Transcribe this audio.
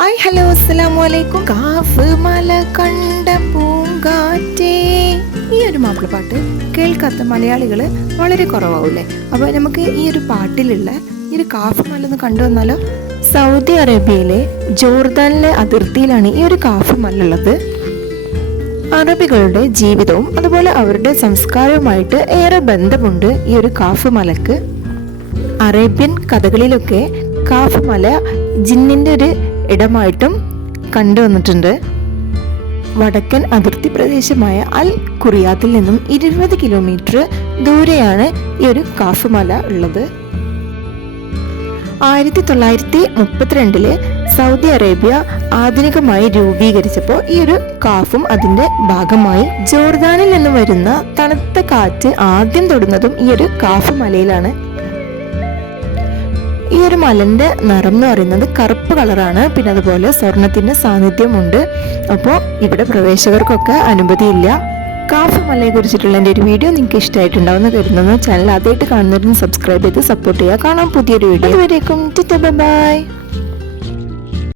Hi hello അസ്സലാമു അലൈക്കും calf മല കണ്ട പൂങ്കാറ്റേ. ഈ ഒരു മാപ്പിളപ്പാട്ട് കേൾക്കാത്ത മലയാളികൾ വളരെ കുറവാവൂലേ അപ്പോൾ നമുക്ക് ഈ ഒരു പാട്ടിലുള്ള ഈ ഒരു കാഫ് മല ഒന്ന് കണ്ടുവന്നാലോ സൗദി അറേബ്യയിലെ ജോർദാനിലെ അതിർത്തിയിലാണ് ഈ ഒരു കാഫ് മല ഉള്ളത്. അറബികളുടെ ജീവിതവും അതുപോലെ അവരുടെ സംസ്കാരവുമായിട്ട് ഏറെ ബന്ധമുണ്ട് ഈ ഒരു കാഫ് മലക്ക്. അറേബ്യൻ കഥകളിലൊക്കെ കാഫ് മല ജിന്നിന്റെ ഒരു ഇടമായിട്ടും കണ്ടുവന്നിട്ടുണ്ട് വടക്കൻ അതിർത്തി പ്രദേശമായ അൽ കുറിയാത്തിൽ നിന്നും ഇരുപത് കിലോമീറ്റർ ദൂരെയാണ് ഈ ഒരു കാഫ് മല ഉള്ളത്. ആയിരത്തി തൊള്ളായിരത്തി മുപ്പത്തിരണ്ടിൽ സൗദി അറേബ്യ ആധുനികമായി രൂപീകരിച്ചപ്പോൾ ഈ ഒരു കാഫും അതിന്റെ ഭാഗമായി ജോർദാനിൽ നിന്ന് വരുന്ന തണുത്ത കാറ്റ് ആദ്യം തൊടുന്നതും ഈ ഒരു കാഫ് മലയിലാണ് ഒരു മലന്റെ നിറം എന്ന് പറയുന്നത് കറുപ്പ് കളറാണ്. പിന്നെ അതുപോലെ സ്വർണത്തിന്റെ സാന്നിധ്യമുണ്ട്. അപ്പോൾ ഇവിടെ പ്രവേശകർക്കൊക്കെ അനുമതിയില്ല. കാഫ് മലയെ കുറിച്ചിട്ടുള്ള എന്റെ ഒരു വീഡിയോ നിങ്ങൾക്ക് ഇഷ്ടമായിട്ടുണ്ടാവുമെന്ന് കരുതുന്നു. ചാനൽ ആദ്യമായിട്ട് കാണുന്നവരും സബ്സ്ക്രൈബ് ചെയ്ത് സപ്പോർട്ട് ചെയ്യുക. കാണാം പുതിയൊരു വീഡിയോ. വരേക്കും ബൈ.